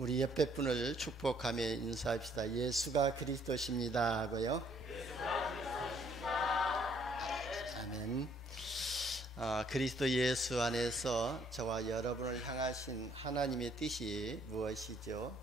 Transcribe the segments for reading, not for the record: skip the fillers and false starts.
우리 옆에 분을 축복하며 인사합시다. 예수가 그리스도십니다 하고요. 아멘. 그리스도 예수 안에서 저와 여러분을 향하신 하나님의 뜻이 무엇이죠?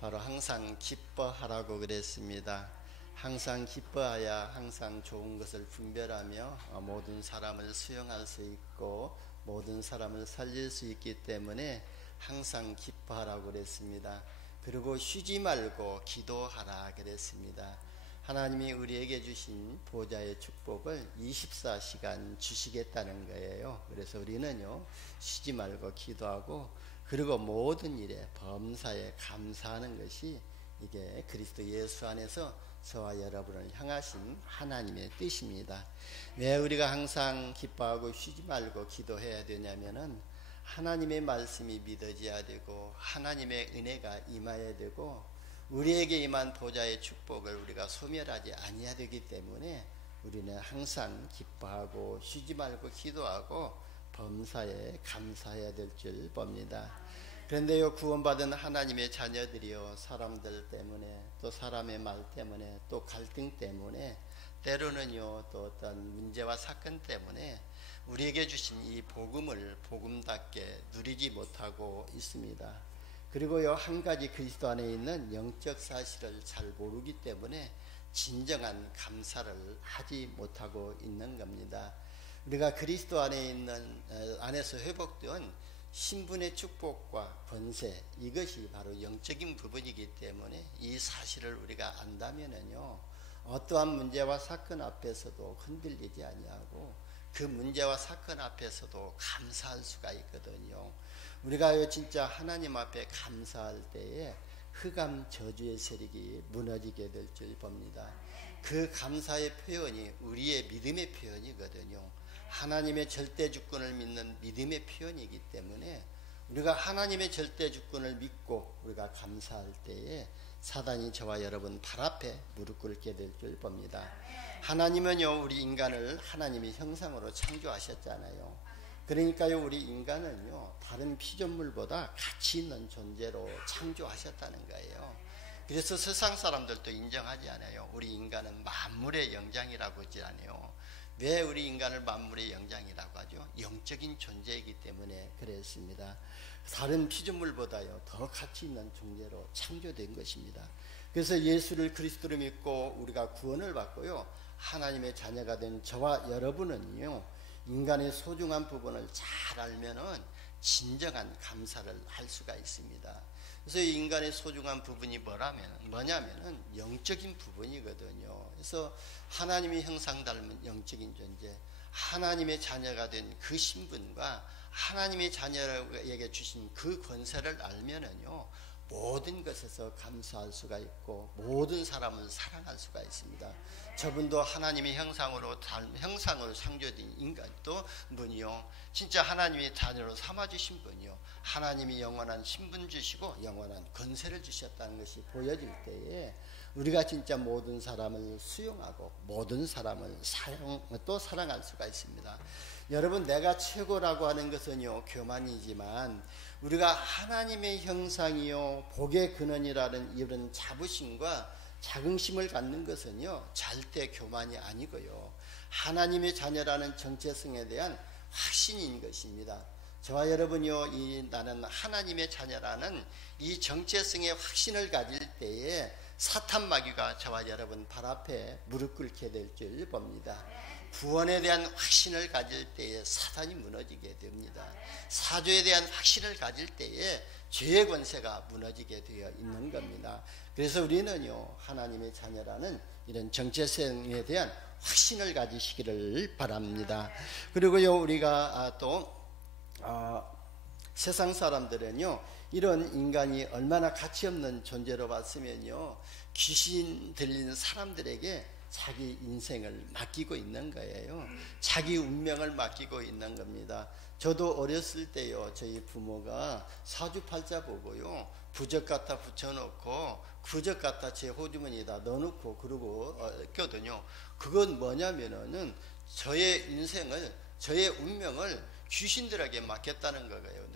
바로 항상 기뻐하라고 그랬습니다. 항상 기뻐하야 항상 좋은 것을 분별하며 모든 사람을 수용할 수 있고 모든 사람을 살릴 수 있기 때문에 항상 기뻐하라고 그랬습니다. 그리고 쉬지 말고 기도하라 그랬습니다. 하나님이 우리에게 주신 보좌의 축복을 24시간 주시겠다는 거예요. 그래서 우리는요, 쉬지 말고 기도하고 그리고 모든 일에 범사에 감사하는 것이 이게 그리스도 예수 안에서 저와 여러분을 향하신 하나님의 뜻입니다. 왜 우리가 항상 기뻐하고 쉬지 말고 기도해야 되냐면은 하나님의 말씀이 믿어져야 되고 하나님의 은혜가 임해야 되고 우리에게 임한 보좌의 축복을 우리가 소멸하지 아니해야 되기 때문에 우리는 항상 기뻐하고 쉬지 말고 기도하고 범사에 감사해야 될 줄 봅니다. 그런데요, 구원받은 하나님의 자녀들이요, 사람들 때문에 또 사람의 말 때문에 또 갈등 때문에 때로는요 또 어떤 문제와 사건 때문에 우리에게 주신 이 복음을 복음답게 누리지 못하고 있습니다. 그리고요, 한 가지 그리스도 안에 있는 영적 사실을 잘 모르기 때문에 진정한 감사를 하지 못하고 있는 겁니다. 우리가 그리스도 안에 있는 안에서 회복된 신분의 축복과 권세, 이것이 바로 영적인 부분이기 때문에 이 사실을 우리가 안다면은요, 어떠한 문제와 사건 앞에서도 흔들리지 아니하고 그 문제와 사건 앞에서도 감사할 수가 있거든요. 우리가 진짜 하나님 앞에 감사할 때에 흑암 저주의 세력이 무너지게 될 줄 봅니다. 그 감사의 표현이 우리의 믿음의 표현이거든요. 하나님의 절대 주권을 믿는 믿음의 표현이기 때문에 우리가 하나님의 절대 주권을 믿고 우리가 감사할 때에 사단이 저와 여러분 발 앞에 무릎 꿇게 될 줄 봅니다. 하나님은요, 우리 인간을 하나님의 형상으로 창조하셨잖아요. 그러니까요, 우리 인간은요, 다른 피조물보다 가치 있는 존재로 창조하셨다는 거예요. 그래서 세상 사람들도 인정하지 않아요. 우리 인간은 만물의 영장이라고 하지 않아요. 왜 우리 인간을 만물의 영장이라고 하죠? 영적인 존재이기 때문에 그랬습니다. 다른 피조물보다요 더 가치 있는 존재로 창조된 것입니다. 그래서 예수를 그리스도로 믿고 우리가 구원을 받고요, 하나님의 자녀가 된 저와 여러분은요, 인간의 소중한 부분을 잘 알면은 진정한 감사를 할 수가 있습니다. 그래서 이 인간의 소중한 부분이 뭐냐면은 영적인 부분이거든요. 그래서 하나님의 형상 닮은 영적인 존재, 하나님의 자녀가 된 그 신분과 하나님의 자녀에게 주신 그 권세를 알면은요, 모든 것에서 감사할 수가 있고 모든 사람을 사랑할 수가 있습니다. 저분도 하나님의 형상으로 창조된 인간도 분이요, 진짜 하나님의 자녀로 삼아주신 분이요, 하나님이 영원한 신분 주시고 영원한 권세를 주셨다는 것이 보여질 때에 우리가 진짜 모든 사람을 수용하고 모든 사람을 또 사랑할 수가 있습니다. 여러분, 내가 최고라고 하는 것은요 교만이지만 우리가 하나님의 형상이요 복의 근원이라는 이런 자부심과 자긍심을 갖는 것은요 절대 교만이 아니고요, 하나님의 자녀라는 정체성에 대한 확신인 것입니다. 저와 여러분이요, 나는 하나님의 자녀라는 이 정체성의 확신을 가질 때에 사탄 마귀가 저와 여러분 발 앞에 무릎 꿇게 될 줄 봅니다. 구원에 대한 확신을 가질 때에 사탄이 무너지게 됩니다. 사죄에 대한 확신을 가질 때에 죄의 권세가 무너지게 되어 있는 겁니다. 그래서 우리는요, 하나님의 자녀라는 이런 정체성에 대한 확신을 가지시기를 바랍니다. 그리고요, 우리가 또 세상 사람들은요, 이런 인간이 얼마나 가치 없는 존재로 봤으면요, 귀신 들린 사람들에게 자기 인생을 맡기고 있는 거예요. 자기 운명을 맡기고 있는 겁니다. 저도 어렸을 때요, 저희 부모가 사주팔자 보고요, 부적 갖다 붙여놓고 부적 갖다 제 호주머니에다 넣어놓고 그러고 했거든요. 그건 뭐냐면은 저의 인생을, 저의 운명을 귀신들에게 맡겼다는 거예요.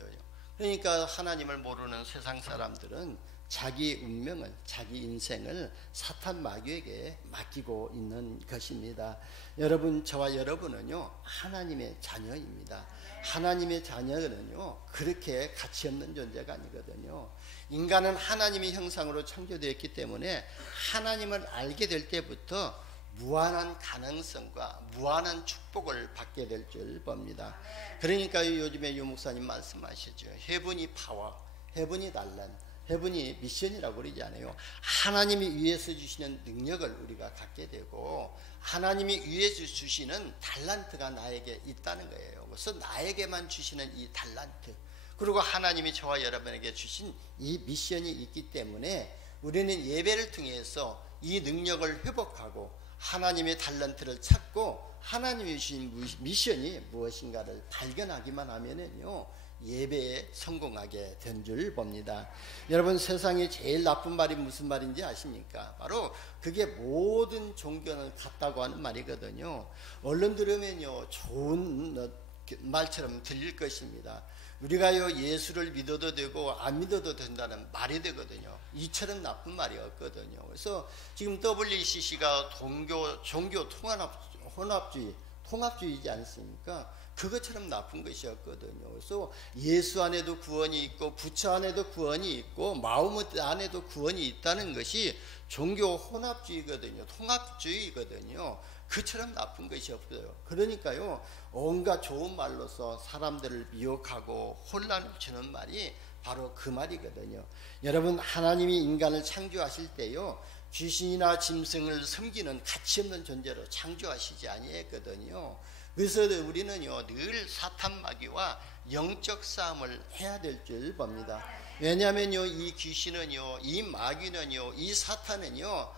그러니까 하나님을 모르는 세상 사람들은 자기 운명을, 자기 인생을 사탄 마귀에게 맡기고 있는 것입니다. 여러분, 저와 여러분은요, 하나님의 자녀입니다. 하나님의 자녀는요, 그렇게 가치 없는 존재가 아니거든요. 인간은 하나님의 형상으로 창조되었기 때문에 하나님을 알게 될 때부터 무한한 가능성과 무한한 축복을 받게 될 줄 봅니다. 그러니까 요즘에 유 목사님 말씀하시죠. 해븐이 파워, 해븐이 달란, 해븐이 미션이라고 그러지 않아요. 하나님이 위에서 주시는 능력을 우리가 갖게 되고 하나님이 위에서 주시는 달란트가 나에게 있다는 거예요. 그래서 나에게만 주시는 이 달란트, 그리고 하나님이 저와 여러분에게 주신 이 미션이 있기 때문에 우리는 예배를 통해서 이 능력을 회복하고 하나님의 달란트를 찾고 하나님이 주신 미션이 무엇인가를 발견하기만 하면은요, 예배에 성공하게 된 줄 봅니다. 여러분, 세상에 제일 나쁜 말이 무슨 말인지 아십니까? 바로 그게 모든 종교는 같다고 하는 말이거든요. 얼른 들으면요, 좋은 말처럼 들릴 것입니다. 우리가요, 예수를 믿어도 되고 안 믿어도 된다는 말이 되거든요. 이처럼 나쁜 말이 없거든요. 그래서 지금 WCC가 종교 통합주의이지 않습니까? 그것처럼 나쁜 것이 없거든요. 그래서 예수 안에도 구원이 있고 부처 안에도 구원이 있고 마음 안에도 구원이 있다는 것이 종교 혼합주의거든요. 통합주의거든요. 그처럼 나쁜 것이 없어요. 그러니까요, 온갖 좋은 말로서 사람들을 미혹하고 혼란을 주는 말이 바로 그 말이거든요. 여러분, 하나님이 인간을 창조하실 때요, 귀신이나 짐승을 섬기는 가치 없는 존재로 창조하시지 아니했거든요. 그래서 우리는요, 늘 사탄 마귀와 영적 싸움을 해야 될 줄 봅니다. 왜냐하면요, 이 귀신은요, 이 마귀는요, 이 사탄은요,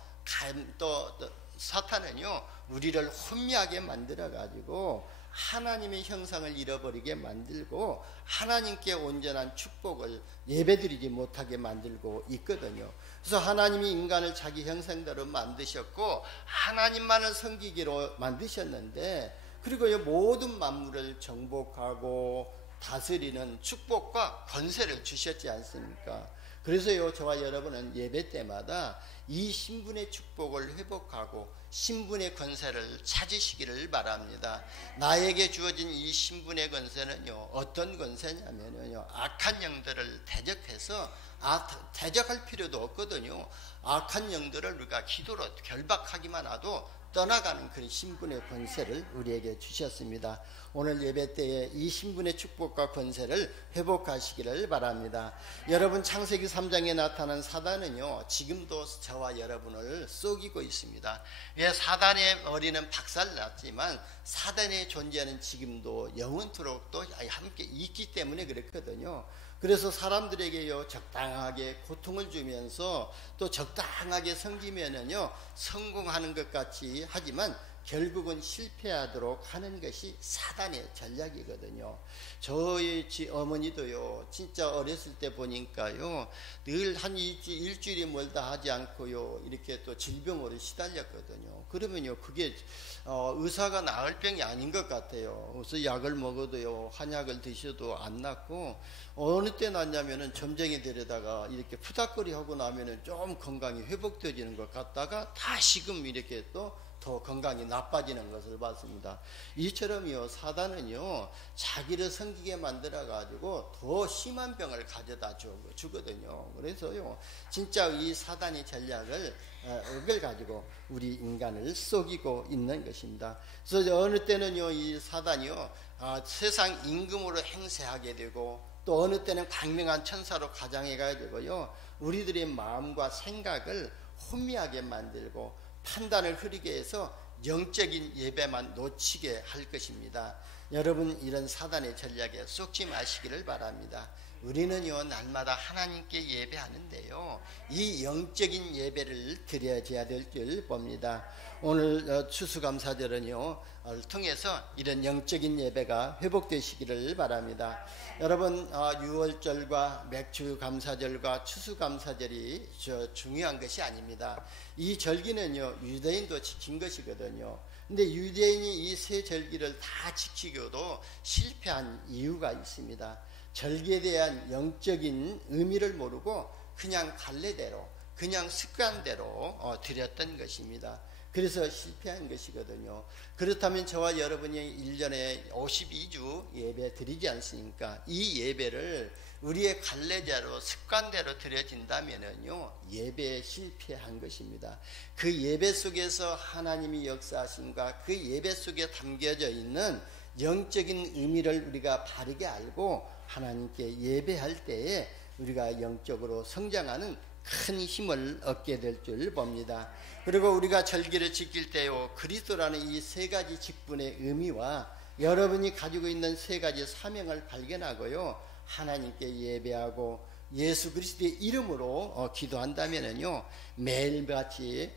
사탄은요, 우리를 혼미하게 만들어 가지고 하나님의 형상을 잃어버리게 만들고 하나님께 온전한 축복을 예배드리지 못하게 만들고 있거든요. 그래서 하나님이 인간을 자기 형상대로 만드셨고 하나님만을 섬기기로 만드셨는데, 그리고 모든 만물을 정복하고 다스리는 축복과 권세를 주셨지 않습니까? 그래서요, 저와 여러분은 예배 때마다 이 신분의 축복을 회복하고 신분의 권세를 찾으시기를 바랍니다. 나에게 주어진 이 신분의 권세는요, 어떤 권세냐면요, 악한 영들을 대적해서 대적할 필요도 없거든요. 악한 영들을 우리가 기도로 결박하기만 해도 떠나가는 그런 신분의 권세를 우리에게 주셨습니다. 오늘 예배 때에 이 신분의 축복과 권세를 회복하시기를 바랍니다. 여러분, 창세기 3장에 나타난 사단은요, 지금도 저와 여러분을 속이고 있습니다. 왜? 사단의 머리는 박살났지만 사단의 존재는 지금도 영원토록 또 함께 있기 때문에 그렇거든요. 그래서 사람들에게요, 적당하게 고통을 주면서 또 적당하게 섬기면은요, 성공하는 것 같이 하지만 결국은 실패하도록 하는 것이 사단의 전략이거든요. 저희 어머니도요, 진짜 어렸을 때 보니까요, 늘 한 일주일이 멀다 하지 않고요, 이렇게 또 질병으로 시달렸거든요. 그러면요, 그게 의사가 나을 병이 아닌 것 같아요. 그래서 약을 먹어도요, 한약을 드셔도 안 낫고, 어느 때 났냐면은 점쟁이 데려다가 이렇게 푸닥거리 하고 나면은 좀 건강이 회복되어지는 것 같다가 다시금 이렇게 또 더 건강이 나빠지는 것을 봤습니다. 이처럼요, 사단은요, 자기를 섬기게 만들어 가지고 더 심한 병을 가져다 주거든요. 그래서요, 진짜 이 사단의 전략을 가지고 우리 인간을 속이고 있는 것입니다. 그래서 어느 때는요, 이 사단이요, 세상 임금으로 행세하게 되고, 또 어느 때는 광명한 천사로 가장해 가지고요, 우리들의 마음과 생각을 혼미하게 만들고 판단을 흐리게 해서 영적인 예배만 놓치게 할 것입니다. 여러분, 이런 사단의 전략에 속지 마시기를 바랍니다. 우리는요, 날마다 하나님께 예배하는데요, 이 영적인 예배를 드려야 될 줄 봅니다. 오늘 추수감사절은요, 통해서 이런 영적인 예배가 회복되시기를 바랍니다. 여러분, 유월절과 맥주감사절과 추수감사절이 중요한 것이 아닙니다. 이 절기는요, 유대인도 지킨 것이거든요. 근데 유대인이 이 세 절기를 다 지키고도 실패한 이유가 있습니다. 절기에 대한 영적인 의미를 모르고 그냥 갈래대로, 그냥 습관대로 드렸던 것입니다. 그래서 실패한 것이거든요. 그렇다면 저와 여러분이 1년에 52주 예배 드리지 않습니까? 이 예배를 우리의 갈래대로 습관대로 드려진다면요, 예배에 실패한 것입니다. 그 예배 속에서 하나님이 역사하심과 그 예배 속에 담겨져 있는 영적인 의미를 우리가 바르게 알고 하나님께 예배할 때에 우리가 영적으로 성장하는 큰 힘을 얻게 될 줄 봅니다. 그리고 우리가 절기를 지킬 때요, 그리스도라는 이 세 가지 직분의 의미와 여러분이 가지고 있는 세 가지 사명을 발견하고요, 하나님께 예배하고 예수 그리스도의 이름으로 기도한다면요, 매일같이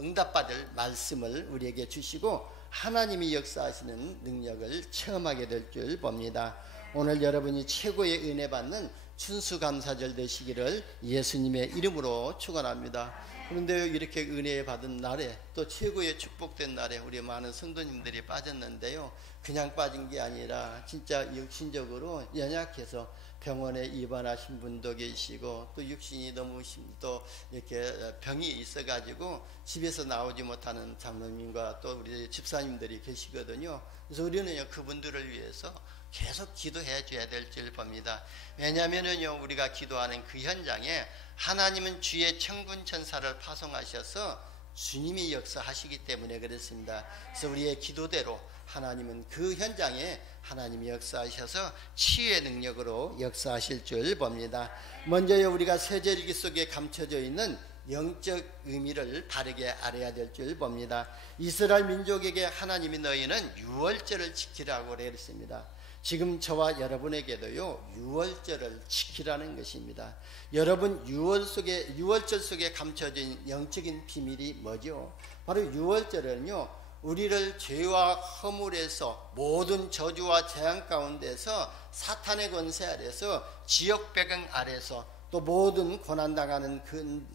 응답받을 말씀을 우리에게 주시고 하나님이 역사하시는 능력을 체험하게 될 줄 봅니다. 오늘 여러분이 최고의 은혜 받는 춘수감사절 되시기를 예수님의 이름으로 축원합니다. 그런데 이렇게 은혜 받은 날에, 또 최고의 축복된 날에 우리 많은 성도님들이 빠졌는데요, 그냥 빠진 게 아니라 진짜 육신적으로 연약해서 병원에 입원하신 분도 계시고, 또 육신이 너무 또 이렇게 병이 있어가지고 집에서 나오지 못하는 장로님과 또 우리 집사님들이 계시거든요. 그래서 우리는 그분들을 위해서 계속 기도해 줘야 될 줄 봅니다. 왜냐하면요, 우리가 기도하는 그 현장에 하나님은 주의 천군 천사를 파송하셔서 주님이 역사하시기 때문에 그렇습니다. 그래서 우리의 기도대로 하나님은 그 현장에 하나님이 역사하셔서 치유의 능력으로 역사하실 줄 봅니다. 먼저요, 우리가 세절기 속에 감춰져 있는 영적 의미를 바르게 알아야 될 줄 봅니다. 이스라엘 민족에게 하나님이 너희는 유월절을 지키라고 그랬습니다. 지금 저와 여러분에게도요, 유월절을 지키라는 것입니다. 여러분, 유월절 속에 감춰진 영적인 비밀이 뭐죠? 바로 유월절은요, 우리를 죄와 허물에서, 모든 저주와 재앙 가운데서, 사탄의 권세 아래서, 지역 배경 아래서, 또 모든 고난당하는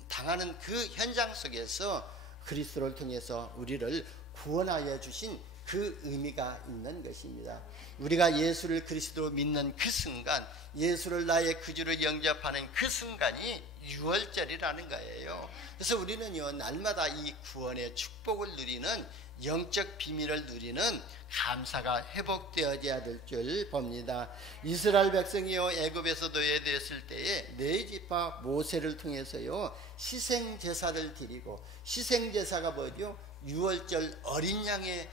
당하는 그 현장 속에서 그리스도를 통해서 우리를 구원하여 주신 그 의미가 있는 것입니다. 우리가 예수를 그리스도로 믿는 그 순간, 예수를 나의 구주로 영접하는 그 순간이 유월절이라는 거예요. 그래서 우리는요, 날마다 이 구원의 축복을 누리는, 영적 비밀을 누리는 감사가 회복되어져야 될 줄 봅니다. 이스라엘 백성이요, 애굽에서 노예되었을 때에 레위지파 모세를 통해서요, 희생제사를 드리고, 희생제사가 뭐죠? 유월절 어린 양의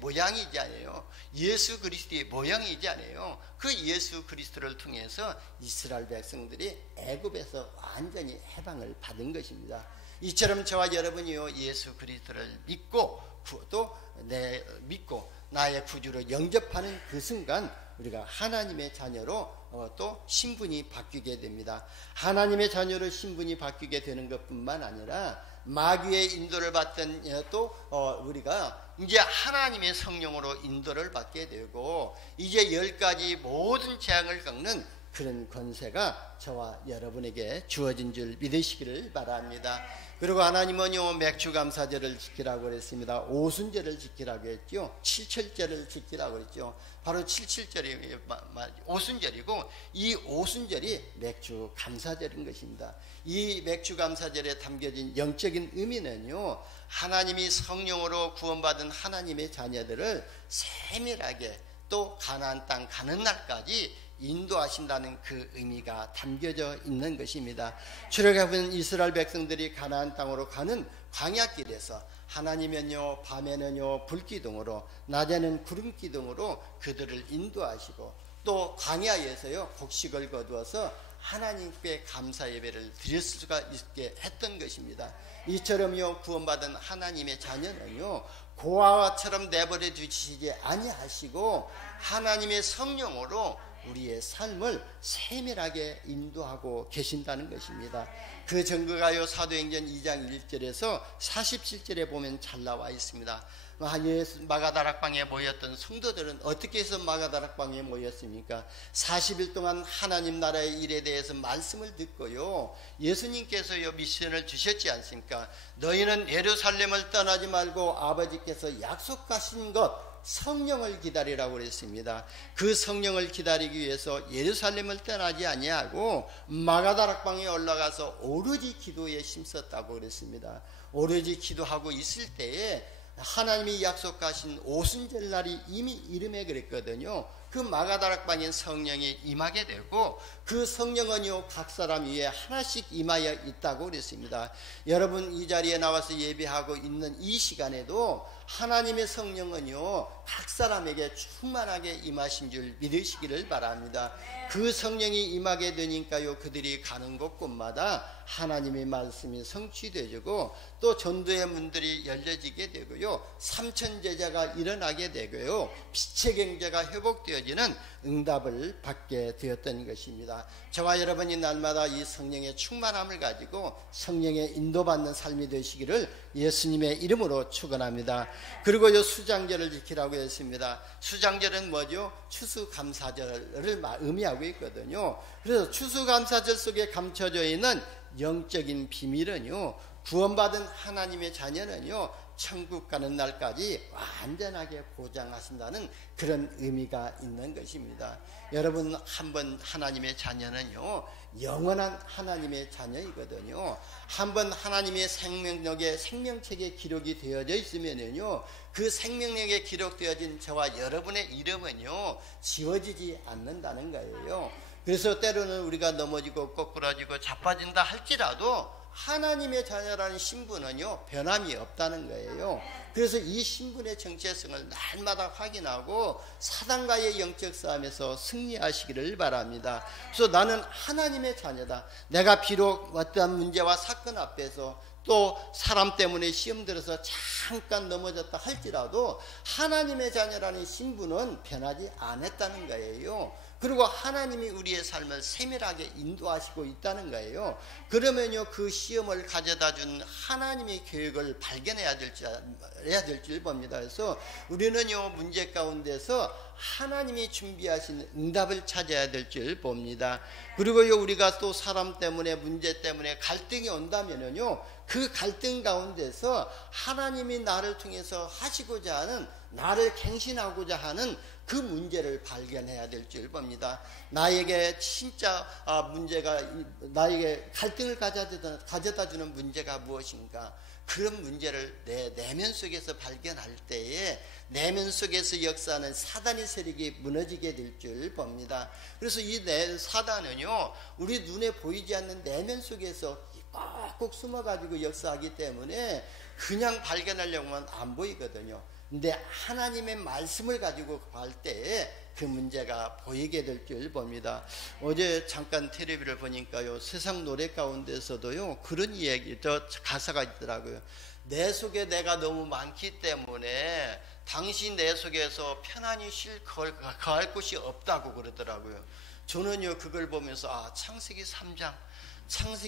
모양이지 않아요. 예수 그리스도의 모양이지 않아요. 그 예수 그리스도를 통해서 이스라엘 백성들이 애굽에서 완전히 해방을 받은 것입니다. 이처럼 저와 여러분이요, 예수 그리스도를 믿고 믿고 나의 구주로 영접하는 그 순간 우리가 하나님의 자녀로 또 신분이 바뀌게 됩니다. 하나님의 자녀로 신분이 바뀌게 되는 것뿐만 아니라 마귀의 인도를 받던 또 우리가 이제 하나님의 성령으로 인도를 받게 되고, 이제 10가지 모든 재앙을 겪는 그런 권세가 저와 여러분에게 주어진 줄 믿으시기를 바랍니다. 그리고 하나님은요, 맥주감사절을 지키라고 그랬습니다. 오순절을 지키라고 했죠. 칠칠절을 지키라고 했죠. 바로 칠칠절이 오순절이고, 이 오순절이 맥주감사절인 것입니다. 이 맥주감사절에 담겨진 영적인 의미는요, 하나님이 성령으로 구원받은 하나님의 자녀들을 세밀하게 또 가나안 땅 가는 날까지 인도하신다는 그 의미가 담겨져 있는 것입니다. 출애굽한 이스라엘 백성들이 가나안 땅으로 가는 광야길에서 하나님은요, 밤에는요 불기둥으로, 낮에는 구름기둥으로 그들을 인도하시고, 또 광야에서요 곡식을 거두어서 하나님께 감사 예배를 드릴 수가 있게 했던 것입니다. 이처럼요, 구원받은 하나님의 자녀는요, 고아처럼 내버려 두시지 아니하시고 하나님의 성령으로 우리의 삶을 세밀하게 인도하고 계신다는 것입니다. 그 증거가요, 사도행전 2장 1절에서 47절에 보면 잘 나와 있습니다. 마가다락방에 모였던 성도들은 어떻게 해서 마가다락방에 모였습니까? 40일 동안 하나님 나라의 일에 대해서 말씀을 듣고요, 예수님께서요 미션을 주셨지 않습니까? 너희는 예루살렘을 떠나지 말고 아버지께서 약속하신 것 성령을 기다리라고 그랬습니다. 그 성령을 기다리기 위해서 예루살렘을 떠나지 아니하고 마가다락방에 올라가서 오로지 기도에 힘썼다고 그랬습니다. 오로지 기도하고 있을 때에 하나님이 약속하신 오순절 날이 이미 이름에 그랬거든요. 그 마가다락방에 성령이 임하게 되고 그 성령은요 각 사람 위에 하나씩 임하여 있다고 그랬습니다. 여러분 이 자리에 나와서 예배하고 있는 이 시간에도 하나님의 성령은요 각 사람에게 충만하게 임하신 줄 믿으시기를 바랍니다. 그 성령이 임하게 되니까요 그들이 가는 곳곳마다 하나님의 말씀이 성취되고 또 전도의 문들이 열려지게 되고요 3천 제자가 일어나게 되고요 빛의 경제가 회복되어지는 응답을 받게 되었던 것입니다. 저와 여러분이 날마다 이 성령의 충만함을 가지고 성령의 인도받는 삶이 되시기를 예수님의 이름으로 축원합니다. 그리고 이 수장절을 지키라고 했습니다. 수장절은 뭐죠? 추수감사절을 의미하고 있거든요. 그래서 추수감사절 속에 감춰져 있는 영적인 비밀은요 구원받은 하나님의 자녀는요 천국 가는 날까지 완전하게 보장하신다는 그런 의미가 있는 것입니다. 여러분 한번 하나님의 자녀는요 영원한 하나님의 자녀이거든요. 한번 하나님의 생명책에 기록이 되어져 있으면요 그 생명력에 기록되어진 저와 여러분의 이름은요 지워지지 않는다는 거예요. 그래서 때로는 우리가 넘어지고 꼬꾸라지고 자빠진다 할지라도 하나님의 자녀라는 신분은요 변함이 없다는 거예요. 그래서 이 신분의 정체성을 날마다 확인하고 사단과의 영적 싸움에서 승리하시기를 바랍니다. 그래서 나는 하나님의 자녀다. 내가 비록 어떠한 문제와 사건 앞에서 또 사람 때문에 시험 들어서 잠깐 넘어졌다 할지라도 하나님의 자녀라는 신분은 변하지 않았다는 거예요. 그리고 하나님이 우리의 삶을 세밀하게 인도하시고 있다는 거예요. 그러면요 그 시험을 가져다 준 하나님의 계획을 발견해야 될 줄 봅니다. 그래서 우리는요 문제 가운데서 하나님이 준비하신 응답을 찾아야 될 줄 봅니다. 그리고요 우리가 또 사람 때문에 문제 때문에 갈등이 온다면요 그 갈등 가운데서 하나님이 나를 통해서 하시고자 하는 나를 갱신하고자 하는 그 문제를 발견해야 될 줄 봅니다. 나에게 진짜 문제가 나에게 갈등을 가져다 주는 문제가 무엇인가? 그런 문제를 내 내면 속에서 발견할 때에 내면 속에서 역사하는 사단의 세력이 무너지게 될 줄 봅니다. 그래서 이 사단은요 우리 눈에 보이지 않는 내면 속에서 꼭 숨어가지고 역사하기 때문에 그냥 발견하려고 하면 안 보이거든요. 근데 하나님의 말씀을 가지고 할 때에 그 문제가 보이게 될 줄 봅니다. 어제 잠깐 텔레비를 보니까요 세상 노래 가운데서도요 그런 가사가 있더라고요. 내 속에 내가 너무 많기 때문에 당신 내 속에서 편안히 거할 곳이 없다고 그러더라고요. 저는요 그걸 보면서 창세기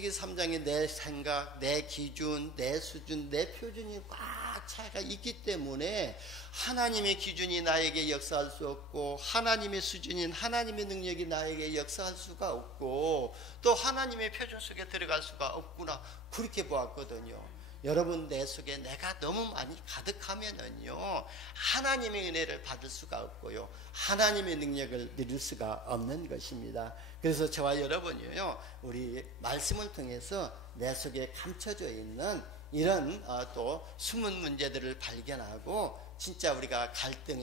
3장에 내 생각, 내 기준, 내 수준, 내 표준이 꽉 차가 있기 때문에 하나님의 기준이 나에게 역사할 수 없고 하나님의 수준인 하나님의 능력이 나에게 역사할 수가 없고 또 하나님의 표준 속에 들어갈 수가 없구나 그렇게 보았거든요. 여러분 내 속에 내가 너무 많이 가득하면은요 하나님의 은혜를 받을 수가 없고요 하나님의 능력을 누릴 수가 없는 것입니다. 그래서 저와 여러분이요 우리 말씀을 통해서 내 속에 감춰져 있는 이런 또 숨은 문제들을 발견하고 진짜 우리가 갈등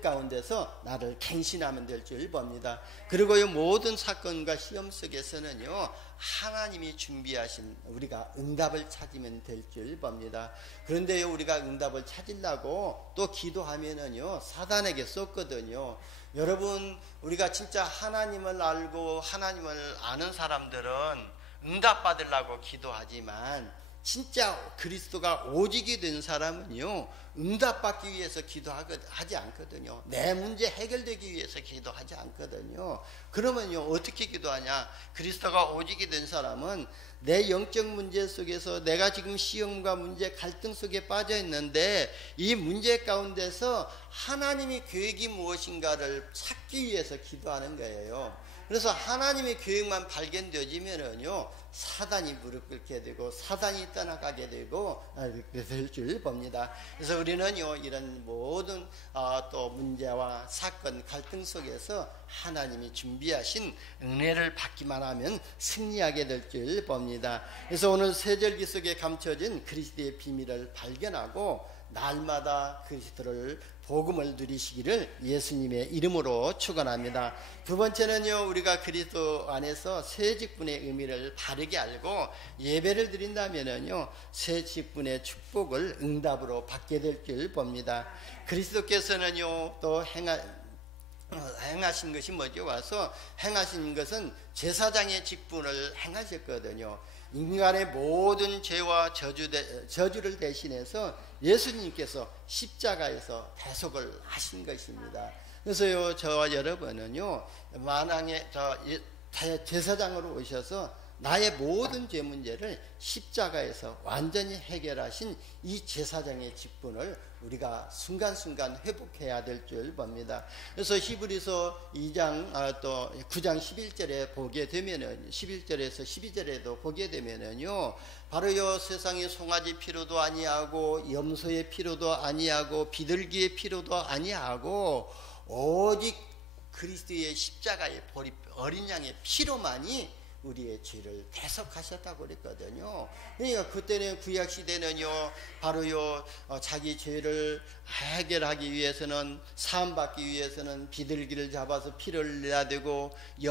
가운데서 나를 갱신하면 될 줄 봅니다. 그리고 이 모든 사건과 시험 속에서는요 하나님이 준비하신 우리가 응답을 찾으면 될 줄 봅니다. 그런데요 우리가 응답을 찾으려고 또 기도하면은요 사단에게 쏟거든요. 여러분 우리가 진짜 하나님을 알고 하나님을 아는 사람들은 응답 받으려고 기도하지만 진짜 그리스도가 오직이 된 사람은요 응답받기 위해서 기도하지 않거든요. 내 문제 해결되기 위해서 기도하지 않거든요. 그러면요 어떻게 기도하냐? 그리스도가 오직이 된 사람은 내 영적 문제 속에서 내가 지금 시험과 문제 갈등 속에 빠져 있는데 이 문제 가운데서 하나님의 계획이 무엇인가를 찾기 위해서 기도하는 거예요. 그래서 하나님의 계획만 발견되어지면은요, 사단이 무릎 꿇게 되고 사단이 떠나가게 되고 될 줄 봅니다. 그래서 우리는요, 이런 모든 또 문제와 사건 갈등 속에서 하나님이 준비하신 은혜를 받기만 하면 승리하게 될 줄 봅니다. 그래서 오늘 세절기 속에 감춰진 그리스도의 비밀을 발견하고 날마다 그리스도를 복음을 누리시기를 예수님의 이름으로 축원합니다. 두 번째는요, 우리가 그리스도 안에서 새 직분의 의미를 바르게 알고 예배를 드린다면은요, 새 직분의 축복을 응답으로 받게 될 줄 봅니다. 그리스도께서는요, 또 행하신 것이 뭐죠? 와서 행하신 것은 제사장의 직분을 행하셨거든요. 인간의 모든 죄와 저주를 대신해서 예수님께서 십자가에서 대속을 하신 것입니다. 그래서요, 저와 여러분은요, 만왕의 제사장으로 오셔서 나의 모든 죄 문제를 십자가에서 완전히 해결하신 이 제사장의 직분을 우리가 순간순간 회복해야 될 줄 봅니다. 그래서 히브리서 2장 또 9장 11절에 보게 되면은 11절에서 12절에도 보게 되면은요, 바로 요 세상의 송아지 피로도 아니하고 염소의 피로도 아니하고 비둘기의 피로도 아니하고 오직 그리스도의 십자가의 어린 양의 피로만이 우리의 죄를 대속하셨다고 그랬거든요. 그러니까 그때는 구약 시대는요, 바로요, 자기 죄를 해결하기 위해서는, 사함받기 위해서는 비둘기를 잡아서 피를 흘려야 되고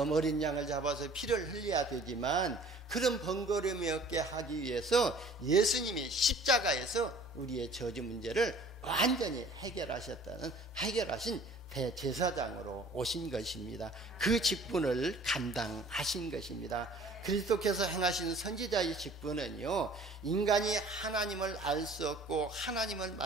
어린 양을 잡아서 피를 흘려야 되지만, 그런 번거로움이 없게 하기 위해서 예수님이 십자가에서 우리의 저주 문제를 완전히 해결하신 대제사장으로 오신 것입니다. 그 직분을 감당하신 것입니다. 그리스도께서 행하신 선지자의 직분은요, 인간이 하나님을 알 수 없고 하나님을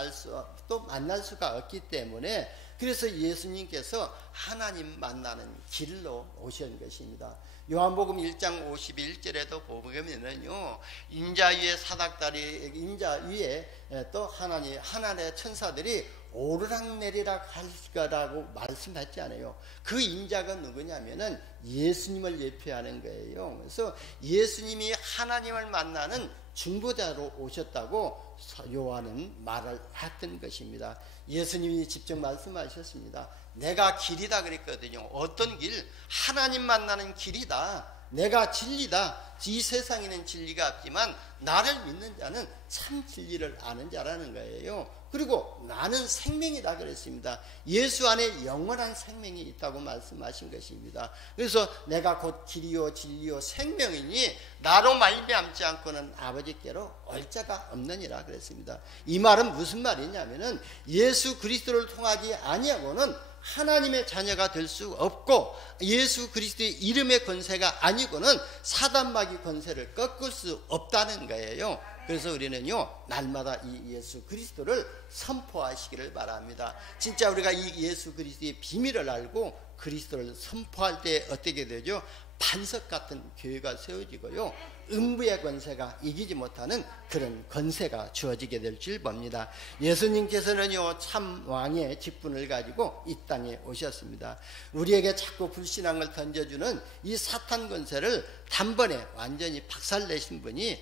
또 만날 수가 없기 때문에, 그래서 예수님께서 하나님 만나는 길로 오신 것입니다. 요한복음 1장 51절에도 보면은요, 인자 위에 사닥다리, 인자 위에 또 하나님의 천사들이 오르락내리락 할 거라고 말씀했지 않아요. 그 인자가 누구냐면은 예수님을 예표하는 거예요. 그래서 예수님이 하나님을 만나는 중보자로 오셨다고 요한은 말을 했던 것입니다. 예수님이 직접 말씀하셨습니다. 내가 길이다 그랬거든요. 어떤 길? 하나님 만나는 길이다. 내가 진리다. 이 세상에는 진리가 없지만 나를 믿는 자는 참 진리를 아는 자라는 거예요. 그리고 나는 생명이다 그랬습니다. 예수 안에 영원한 생명이 있다고 말씀하신 것입니다. 그래서 내가 곧 길이요 진리요 생명이니 나로 말미암지 않고는 아버지께로 올 자가 없느니라 그랬습니다. 이 말은 무슨 말이냐면은 예수 그리스도를 통하지 아니하고는 하나님의 자녀가 될 수 없고, 예수 그리스도의 이름의 권세가 아니고는 사단마귀 권세를 꺾을 수 없다는 거예요. 그래서 우리는요, 날마다 이 예수 그리스도를 선포하시기를 바랍니다. 진짜 우리가 이 예수 그리스도의 비밀을 알고 그리스도를 선포할 때 어떻게 되죠? 반석 같은 교회가 세워지고요, 음부의 권세가 이기지 못하는 그런 권세가 주어지게 될 줄 봅니다. 예수님께서는요, 참 왕의 직분을 가지고 이 땅에 오셨습니다. 우리에게 자꾸 불신앙을 던져주는 이 사탄 권세를 단번에 완전히 박살내신 분이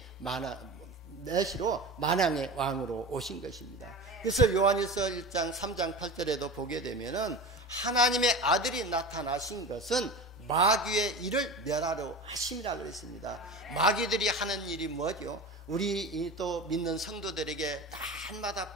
내시로 만왕의 왕으로 오신 것입니다. 그래서 요한일서 1장 3장 8절에도 보게 되면은 하나님의 아들이 나타나신 것은 마귀의 일을 멸하려 하심이라 그랬습니다. 마귀들이 하는 일이 뭐죠? 우리 또 믿는 성도들에게 날마다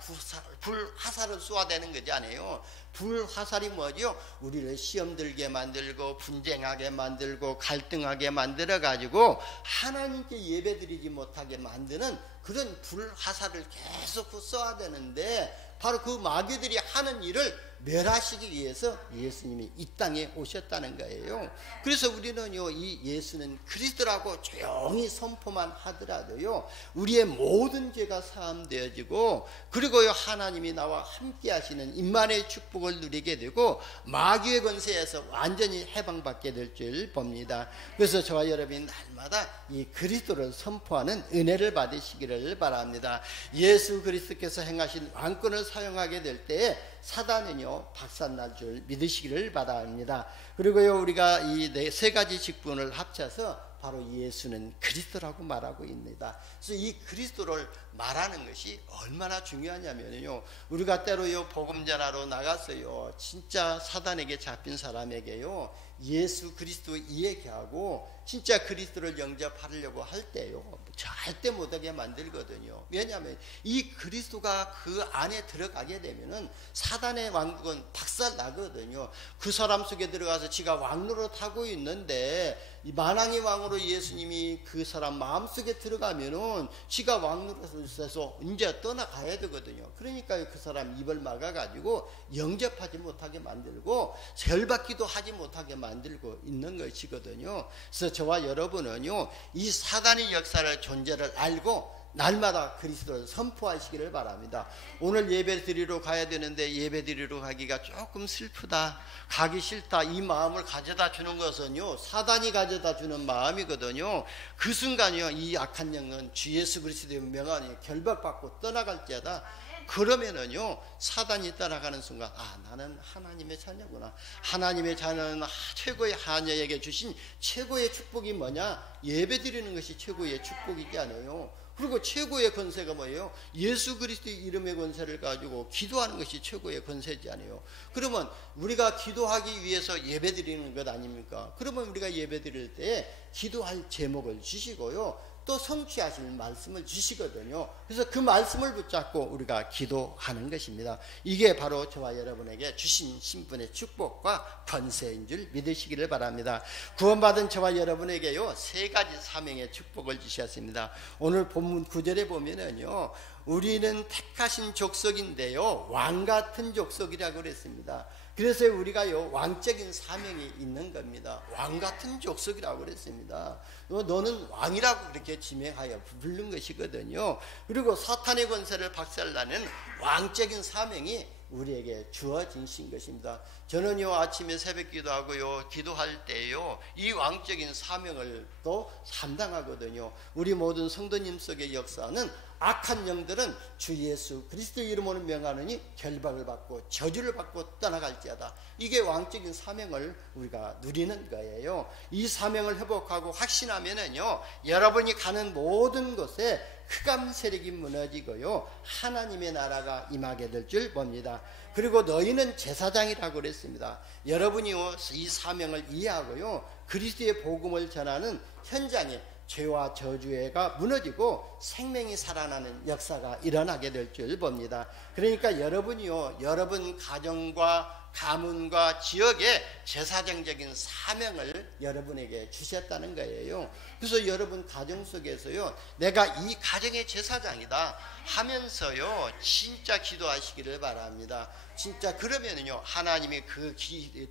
불화살을 쏘아대는 거지 않아요? 불화살이 뭐죠? 우리를 시험 들게 만들고 분쟁하게 만들고 갈등하게 만들어 가지고 하나님께 예배드리지 못하게 만드는 그런 불화살을 계속 쏘아대는데, 바로 그 마귀들이 하는 일을 멸하시기 위해서 예수님이 이 땅에 오셨다는 거예요. 그래서 우리는요, 이 예수는 그리스도라고 조용히 선포만 하더라도요, 우리의 모든 죄가 사함되어지고, 그리고요, 하나님이 나와 함께 하시는 임만의 축복을 누리게 되고 마귀의 권세에서 완전히 해방받게 될 줄 봅니다. 그래서 저와 여러분이 날마다 이 그리스도를 선포하는 은혜를 받으시기를 바랍니다. 예수 그리스도께서 행하신 왕권을 사용하게 될 때에 사단은요 박살날 줄 믿으시기를 바랍니다. 그리고요 우리가 이 세 가지 직분을 합쳐서 바로 예수는 그리스도라고 말하고 있습니다. 그래서 이 그리스도를 말하는 것이 얼마나 중요하냐면요, 우리가 때로요 복음 전하러 나갔어요. 진짜 사단에게 잡힌 사람에게요 예수 그리스도 이야기하고 진짜 그리스도를 영접하려고 할 때요 절대 못하게 만들거든요. 왜냐하면 이 그리스도가 그 안에 들어가게 되면은 사단의 왕국은 박살나거든요. 그 사람 속에 들어가서 지가 왕노릇 하고 있는데 이 만왕의 왕으로 예수님이 그 사람 마음속에 들어가면은 지가 왕노릇을 해서 이제 떠나가야 되거든요. 그러니까 그 사람 입을 막아가지고 영접하지 못하게 만들고 절받기도 하지 못하게 만들고 있는 것이거든요. 그래서 저와 여러분은요 이 사단의 역사를 존재를 알고 날마다 그리스도를 선포하시기를 바랍니다. 오늘 예배 드리러 가야 되는데 예배 드리러 가기가 조금 슬프다, 가기 싫다, 이 마음을 가져다 주는 것은요 사단이 가져다 주는 마음이거든요. 그 순간이요 이 악한 영은 주 예수 그리스도의 명하니 결박받고 떠나갈지어다. 그러면은요 사단이 따라가는 순간 나는 하나님의 자녀구나. 하나님의 자녀는 최고의 하나님에게 주신 최고의 축복이 뭐냐? 예배 드리는 것이 최고의 축복이지 않아요. 그리고 최고의 권세가 뭐예요? 예수 그리스도의 이름의 권세를 가지고 기도하는 것이 최고의 권세지 않아요. 그러면 우리가 기도하기 위해서 예배 드리는 것 아닙니까? 그러면 우리가 예배 드릴 때 기도할 제목을 주시고요 또 성취하실 말씀을 주시거든요. 그래서 그 말씀을 붙잡고 우리가 기도하는 것입니다. 이게 바로 저와 여러분에게 주신 신분의 축복과 권세인 줄 믿으시기를 바랍니다. 구원받은 저와 여러분에게요 세 가지 사명의 축복을 주셨습니다. 오늘 본문 9절에 보면은요 우리는 택하신 족속인데요 왕 같은 족속이라고 그랬습니다. 그래서 우리가요 왕적인 사명이 있는 겁니다. 왕 같은 족속이라고 그랬습니다. 너는 왕이라고 그렇게 지명하여 부른 것이거든요. 그리고 사탄의 권세를 박살나는 왕적인 사명이 우리에게 주어진 것입니다. 저는요 아침에 새벽 기도하고요 기도할 때요 이 왕적인 사명을 또 감당하거든요. 우리 모든 성도님 속의 역사는 악한 영들은 주 예수 그리스도 이름으로 명하느니 결박을 받고 저주를 받고 떠나갈지어다. 이게 왕적인 사명을 우리가 누리는 거예요. 이 사명을 회복하고 확신하면은요 여러분이 가는 모든 곳에 흑암 세력이 무너지고요 하나님의 나라가 임하게 될 줄 봅니다. 그리고 너희는 제사장이라고 그랬습니다. 여러분이요 이 사명을 이해하고요 그리스도의 복음을 전하는 현장에 죄와 저주가 무너지고 생명이 살아나는 역사가 일어나게 될 줄 봅니다. 그러니까 여러분이요 여러분 가정과 가문과 지역에 제사장적인 사명을 여러분에게 주셨다는 거예요. 그래서 여러분 가정 속에서요 내가 이 가정의 제사장이다 하면서요 진짜 기도하시기를 바랍니다. 진짜 그러면은요 하나님이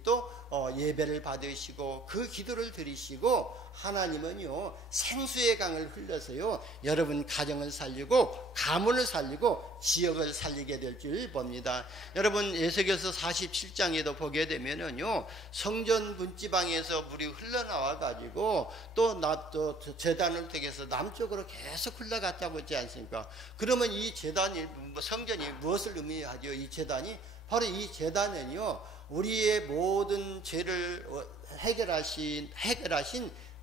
또 예배를 받으시고 그 기도를 드리시고 하나님은요 생수의 강을 흘려서요 여러분 가정을 살리고 가문을 살리고 지역을 살리게 될 줄 봅니다. 여러분 에스겔서 47장에도 보게 되면은요 성전 문지방에서 물이 흘러나와 가지고 또 제단을 통해서 남쪽으로 계속 흘러갔다고 했지 않습니까? 그러면 이 제단이 성전이 무엇을 의미하죠? 이 제단이 바로 이 제단은요 우리의 모든 죄를 해결하신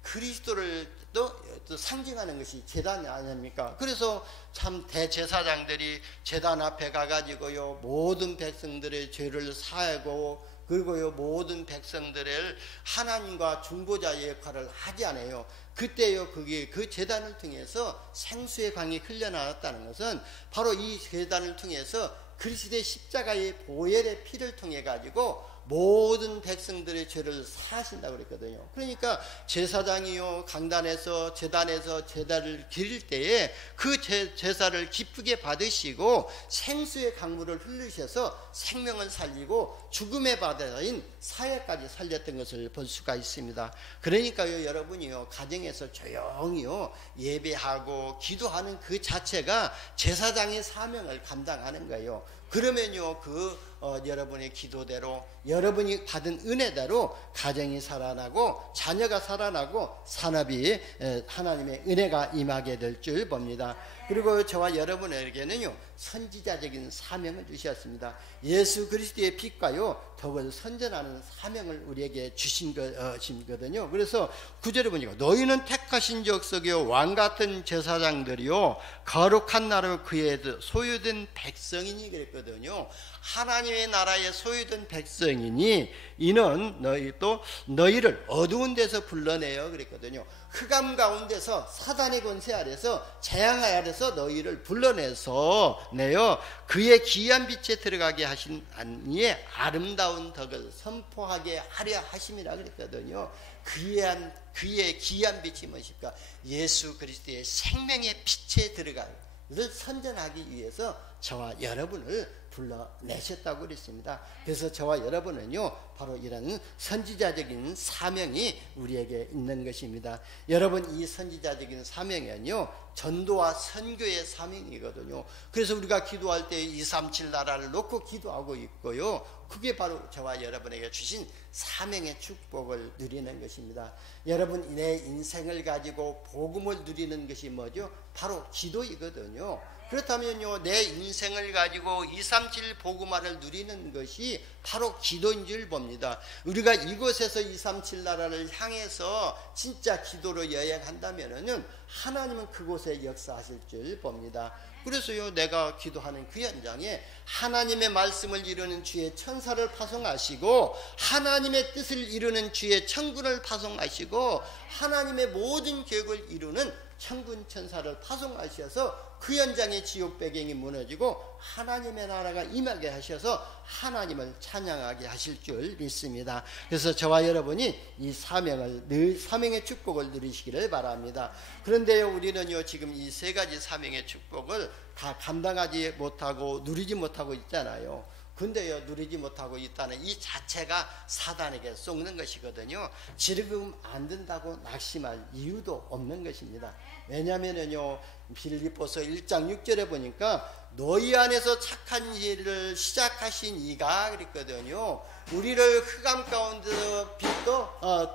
그리스도를 또 상징하는 것이 제단이 아닙니까? 그래서 참 대제사장들이 제단 앞에 가가지고요 모든 백성들의 죄를 사하고 그리고요 모든 백성들을 하나님과 중보자의 역할을 하지 않아요. 그때요 그게 그 제단을 통해서 생수의 강이 흘러나왔다는 것은 바로 이 제단을 통해서 그리스도의 십자가의 보혈의 피를 통해 가지고 모든 백성들의 죄를 사하신다고 그랬거든요. 그러니까 제사장이요 강단에서 제단에서 제사를 드릴 때에 그 제사를 기쁘게 받으시고 생수의 강물을 흘리셔서 생명을 살리고 죽음의 바다인 사회까지 살렸던 것을 볼 수가 있습니다. 그러니까요 여러분이요 가정에서 조용히요 예배하고 기도하는 그 자체가 제사장의 사명을 감당하는 거예요. 그러면요 그 여러분의 기도대로 여러분이 받은 은혜대로 가정이 살아나고 자녀가 살아나고 산업이 하나님의 은혜가 임하게 될 줄 봅니다. 그리고 저와 여러분에게는요 선지자적인 사명을 주셨습니다. 예수 그리스도의 빛과요 더불어 선전하는 사명을 우리에게 주신 것이거든요. 그래서 9절에 보니까 너희는 택하신 족속이요 왕같은 제사장들이요 거룩한 나라로 그의 소유된 백성이니 그랬거든요. 하나님의 나라에 소유된 백성이니 이는 너희를 어두운 데서 불러내어 그랬거든요. 흑암 가운데서 사단의 권세 아래서 재앙 아래서 너희를 불러내서 내어 그의 귀한 빛에 들어가게 하신 이의 아름다운 덕을 선포하게 하려 하심이라 그랬거든요. 그의 귀한 빛이 무엇입니까? 예수 그리스도의 생명의 빛에 들어가를 선전하기 위해서 저와 여러분을 불러내셨다고 그랬습니다. 그래서 저와 여러분은요 바로 이런 선지자적인 사명이 우리에게 있는 것입니다. 여러분 이 선지자적인 사명은요 전도와 선교의 사명이거든요. 그래서 우리가 기도할 때 237 나라를 놓고 기도하고 있고요. 그게 바로 저와 여러분에게 주신 사명의 축복을 누리는 것입니다. 여러분 내 인생을 가지고 복음을 누리는 것이 뭐죠? 바로 기도이거든요. 그렇다면요 내 인생을 가지고 237 복음화를 누리는 것이 바로 기도인 줄 봅니다. 우리가 이곳에서 237 나라를 향해서 진짜 기도로 여행한다면은 하나님은 그곳에 역사하실 줄 봅니다. 그래서요 내가 기도하는 그 현장에 하나님의 말씀을 이루는 주의 천사를 파송하시고 하나님의 뜻을 이루는 주의 천군을 파송하시고 하나님의 모든 계획을 이루는 천군 천사를 파송하셔서 그 현장의 지옥 배경이 무너지고 하나님의 나라가 임하게 하셔서 하나님을 찬양하게 하실 줄 믿습니다. 그래서 저와 여러분이 이 사명의 축복을 누리시기를 바랍니다. 그런데요 우리는요 지금 이 세 가지 사명의 축복을 다 감당하지 못하고 누리지 못하고 있잖아요. 근데요 누리지 못하고 있다는 이 자체가 사단에게 속는 것이거든요. 지금 안 된다고 낙심할 이유도 없는 것입니다. 왜냐하면요 빌립보서 1장 6절에 보니까 너희 안에서 착한 일을 시작하신 이가 그랬거든요. 우리를 흑암 가운데서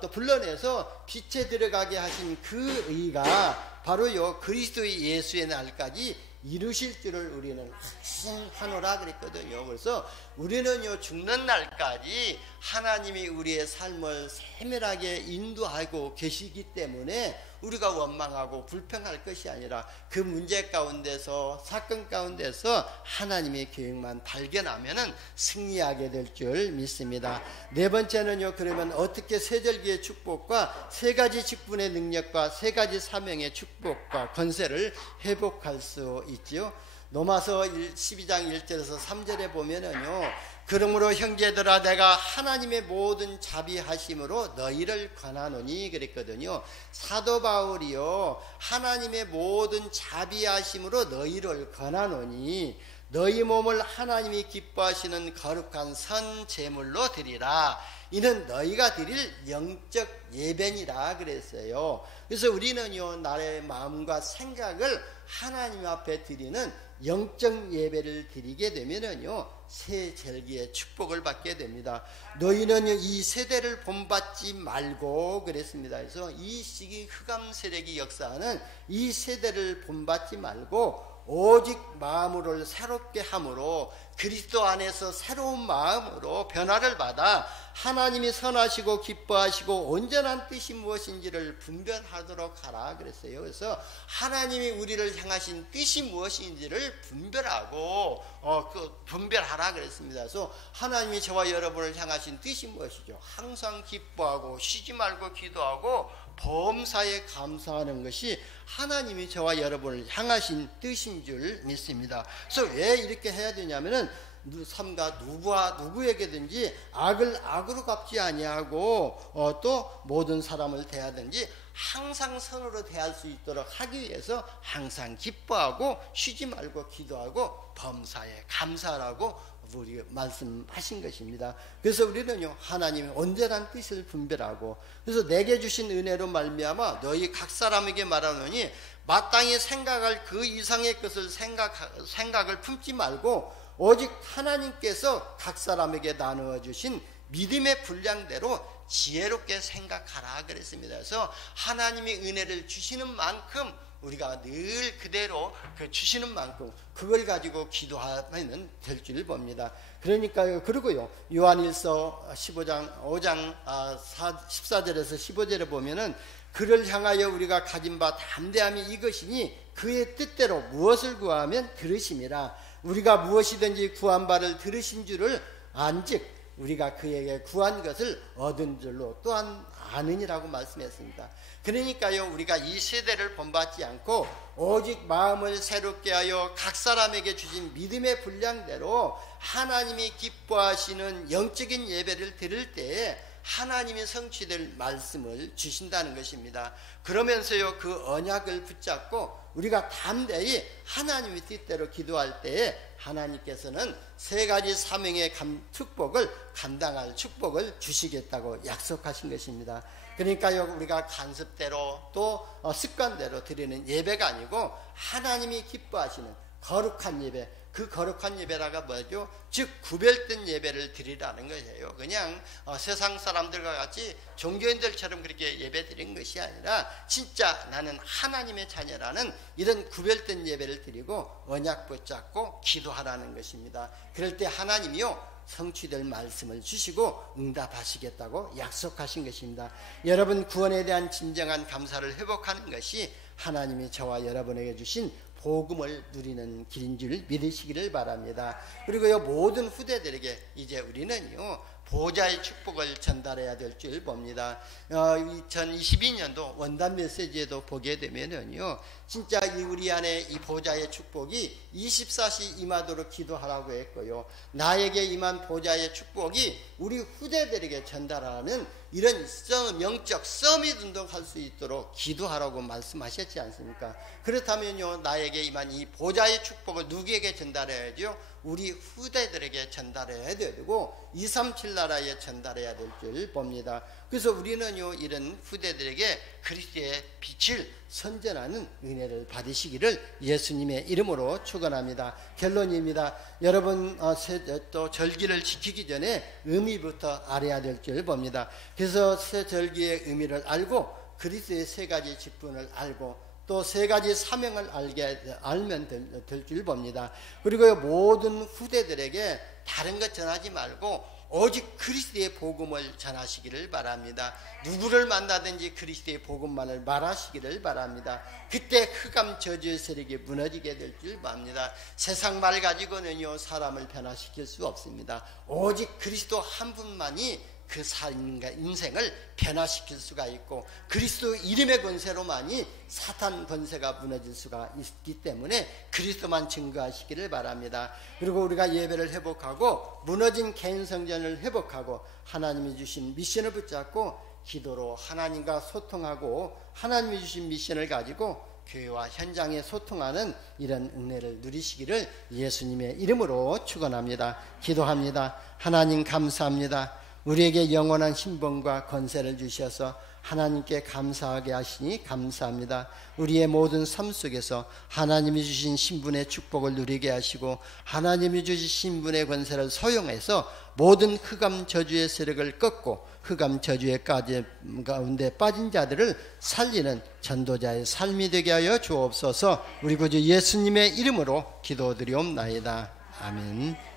또 불러내서 빛에 들어가게 하신 그 의가 바로요 그리스도의 예수의 날까지 이루실 줄을 우리는 확신하노라 그랬거든요. 그래서 우리는요 죽는 날까지 하나님이 우리의 삶을 세밀하게 인도하고 계시기 때문에 우리가 원망하고 불평할 것이 아니라 그 문제 가운데서 사건 가운데서 하나님의 계획만 발견하면은 승리하게 될 줄 믿습니다. 네 번째는요 그러면 어떻게 세절기의 축복과 세 가지 직분의 능력과 세 가지 사명의 축복과 권세를 회복할 수 있지요? 로마서 12장 1절에서 3절에 보면은요 그러므로 형제들아 내가 하나님의 모든 자비하심으로 너희를 권하노니 그랬거든요. 사도 바울이요 하나님의 모든 자비하심으로 너희를 권하노니 너희 몸을 하나님이 기뻐하시는 거룩한 선 제물로 드리라. 이는 너희가 드릴 영적 예배니라 그랬어요. 그래서 우리는요 나의 마음과 생각을 하나님 앞에 드리는 영적 예배를 드리게 되면은요 새 절기의 축복을 받게 됩니다. 너희는 이 세대를 본받지 말고 그랬습니다. 그래서 이 시기 흑암 세력이 역사하는 이 세대를 본받지 말고 오직 마음을 새롭게 함으로 그리스도 안에서 새로운 마음으로 변화를 받아 하나님이 선하시고 기뻐하시고 온전한 뜻이 무엇인지를 분별하도록 하라 그랬어요. 그래서 하나님이 우리를 향하신 뜻이 무엇인지를 분별하고 분별하라 그랬습니다. 그래서 하나님이 저와 여러분을 향하신 뜻이 무엇이죠? 항상 기뻐하고 쉬지 말고 기도하고 범사에 감사하는 것이 하나님이 저와 여러분을 향하신 뜻인 줄 믿습니다. 그래서 왜 이렇게 해야 되냐면은 삼가 누구와 누구에게든지 악을 악으로 갚지 아니하고 또 모든 사람을 대하든지 항상 선으로 대할 수 있도록 하기 위해서 항상 기뻐하고 쉬지 말고 기도하고 범사에 감사하라고 우리 말씀하신 것입니다. 그래서 우리는요 하나님의 온전한 뜻을 분별하고 그래서 내게 주신 은혜로 말미암아 너희 각 사람에게 말하노니 마땅히 생각할 그 이상의 것을 생각을 품지 말고 오직 하나님께서 각 사람에게 나누어 주신 믿음의 분량대로 지혜롭게 생각하라 그랬습니다. 그래서 하나님이 은혜를 주시는 만큼 우리가 늘 그대로 그 주시는 만큼 그걸 가지고 기도하면 될 줄 봅니다. 그러니까요. 그리고요, 요한일서 5장 14절에서 15절에 보면은 그를 향하여 우리가 가진 바 담대함이 이것이니 그의 뜻대로 무엇을 구하면 들으심이라. 우리가 무엇이든지 구한 바를 들으신 줄을 안즉 우리가 그에게 구한 것을 얻은 줄로 또한 아느니라고 말씀했습니다. 그러니까요, 우리가 이 세대를 본받지 않고 오직 마음을 새롭게 하여 각 사람에게 주신 믿음의 분량대로 하나님이 기뻐하시는 영적인 예배를 드릴 때에 하나님이 성취될 말씀을 주신다는 것입니다. 그러면서요, 그 언약을 붙잡고 우리가 담대히 하나님의 뜻대로 기도할 때에 하나님께서는 세 가지 사명의 축복을 감당할 축복을 주시겠다고 약속하신 것입니다. 그러니까요, 우리가 간습대로 또 습관대로 드리는 예배가 아니고 하나님이 기뻐하시는 거룩한 예배, 그 거룩한 예배라가 뭐죠? 즉 구별된 예배를 드리라는 것이에요. 그냥 세상 사람들과 같이 종교인들처럼 그렇게 예배 드린 것이 아니라 진짜 나는 하나님의 자녀라는 이런 구별된 예배를 드리고 언약 붙잡고 기도하라는 것입니다. 그럴 때 하나님이요 성취될 말씀을 주시고 응답하시겠다고 약속하신 것입니다. 여러분, 구원에 대한 진정한 감사를 회복하는 것이 하나님이 저와 여러분에게 주신 복음을 누리는 길인 줄 믿으시기를 바랍니다. 그리고요, 모든 후대들에게 이제 우리는요 보좌의 축복을 전달해야 될 줄 봅니다. 2022년도 원단 메시지에도 보게 되면은요, 진짜 우리 안에 이 보좌의 축복이 24시 임하도록 기도하라고 했고요, 나에게 임한 보좌의 축복이 우리 후대들에게 전달하는 이런 영적 서밋 운동할 수 있도록 기도하라고 말씀하셨지 않습니까? 그렇다면요, 나에게 임한 이 보좌의 축복을 누구에게 전달해야죠? 우리 후대들에게 전달해야 되고 237 나라에 전달해야 될 줄 봅니다. 그래서 우리는요, 이런 후대들에게 그리스도의 빛을 선전하는 은혜를 받으시기를 예수님의 이름으로 축원합니다. 결론입니다. 여러분, 또 절기를 지키기 전에 의미부터 알아야 될 줄 봅니다. 그래서 새 절기의 의미를 알고 그리스도의 세 가지 직분을 알고 또 세 가지 사명을 알면 될 줄 봅니다. 그리고 모든 후대들에게 다른 것 전하지 말고 오직 그리스도의 복음을 전하시기를 바랍니다. 누구를 만나든지 그리스도의 복음만을 말하시기를 바랍니다. 그때 흑암 저주의 세력이 무너지게 될 줄 봅니다. 세상 말 가지고는요 사람을 변화시킬 수 없습니다. 오직 그리스도 한 분만이 그 삶과 인생을 변화시킬 수가 있고 그리스도 이름의 권세로만이 사탄 권세가 무너질 수가 있기 때문에 그리스도만 증거하시기를 바랍니다. 그리고 우리가 예배를 회복하고 무너진 개인 성전을 회복하고 하나님이 주신 미션을 붙잡고 기도로 하나님과 소통하고 하나님이 주신 미션을 가지고 교회와 현장에 소통하는 이런 은혜를 누리시기를 예수님의 이름으로 축원합니다. 기도합니다. 하나님 감사합니다. 우리에게 영원한 신분과 권세를 주셔서 하나님께 감사하게 하시니 감사합니다. 우리의 모든 삶 속에서 하나님이 주신 신분의 축복을 누리게 하시고 하나님이 주신 신분의 권세를 소용해서 모든 흑암 저주의 세력을 꺾고 흑암 저주의 가운데 빠진 자들을 살리는 전도자의 삶이 되게 하여 주옵소서. 우리 구주 예수님의 이름으로 기도드리옵나이다. 아멘.